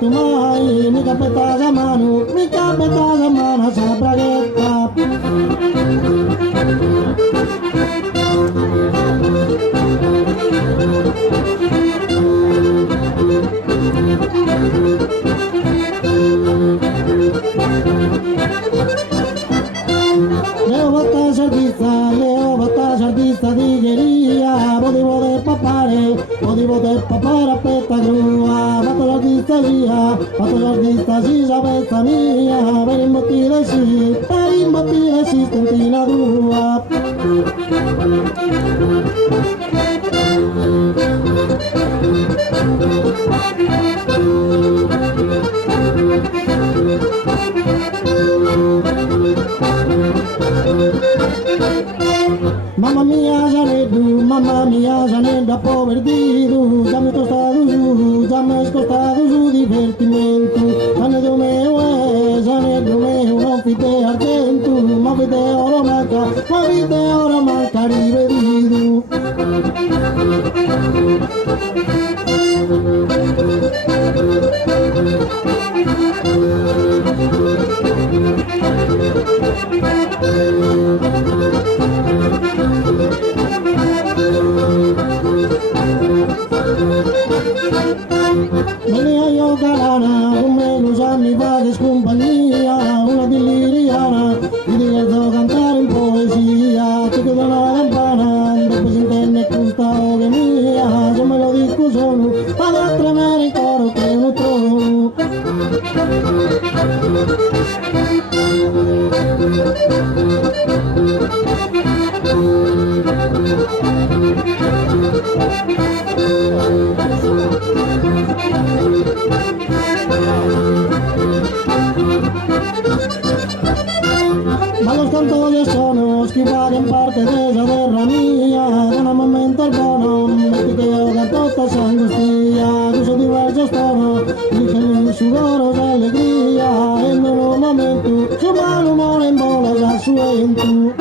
tu mai, mi capeta da mano, sa braghetta. Leo bata sardista digeria, bodivo de papare aspetta grua, bato sardista si sapezza mia, per imbottire si stentina tua. Mamma mia, Janeddu, po' perdido, já me escostado su divertimento. Janeddu meu, non fite ardento, ma vide ora manca rivedido. Venía yo galana, con menos a mi vales compañía, una dilliriana, y diverso cantar en poesía, che quedó la campana, después intende gusta che mia, yo me lo dico solo, para tremere il coro che non trovo. Ma los cantores sono schivati in parte della terra mia, da un momento al buono, metti che io canto sta s'angustia, tu so diverso stono, dice il sudore d'allegria, e in un momento, su malumore in bola già suento.